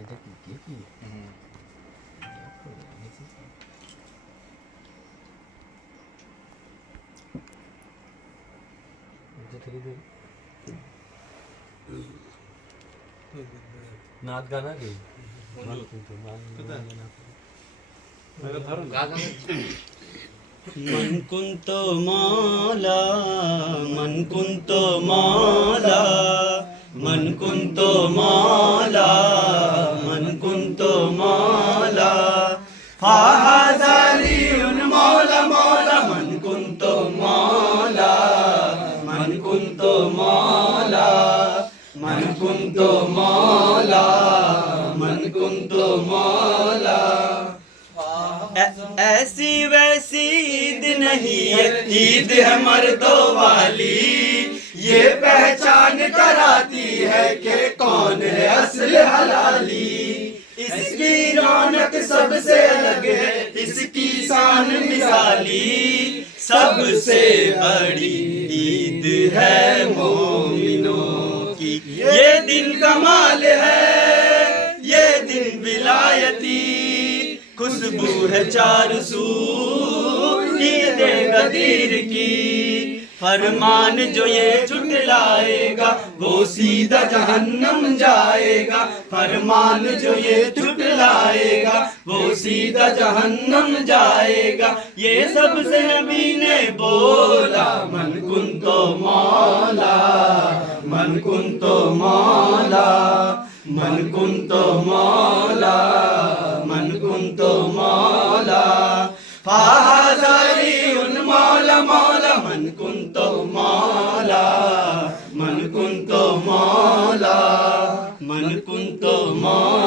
এটা কি কি কি नाच गाना की मन कुंत माला मन कुंत माला मन कुंत माला मन कुंत माला फाहादाली उन मौला मौला मन कुंत माला मन कुंत माला मन कुंत माला मन कुंत माला ऐसी वैसी ईद नहीं है, ईद है मर्दों वाली। ये पहचान कराती है कि कौन है असल हलाली। इसकी रौनक सबसे अलग है, इसकी शान मिसाली। सबसे बड़ी ईद है मोमिनों की, ये दिन कमाल है, ये दिन विलायती। खुशबू है चार सू ईद गदीर की। फरमान जो ये झुटलाएगा वो सीधा जहन्नम जाएगा। फरमान जो ये झुटलाएगा वो सीधा जहन्नम जाएगा। ये सबसे नबी ने बोला मन कुंतो मौला मन कुंतो मौला मन कुंतो मौला मन कुंतो मौला फाहादारी उन मौला मौला मन कुंतो मौला मन कुंतो मौला मन कुंतो मौला।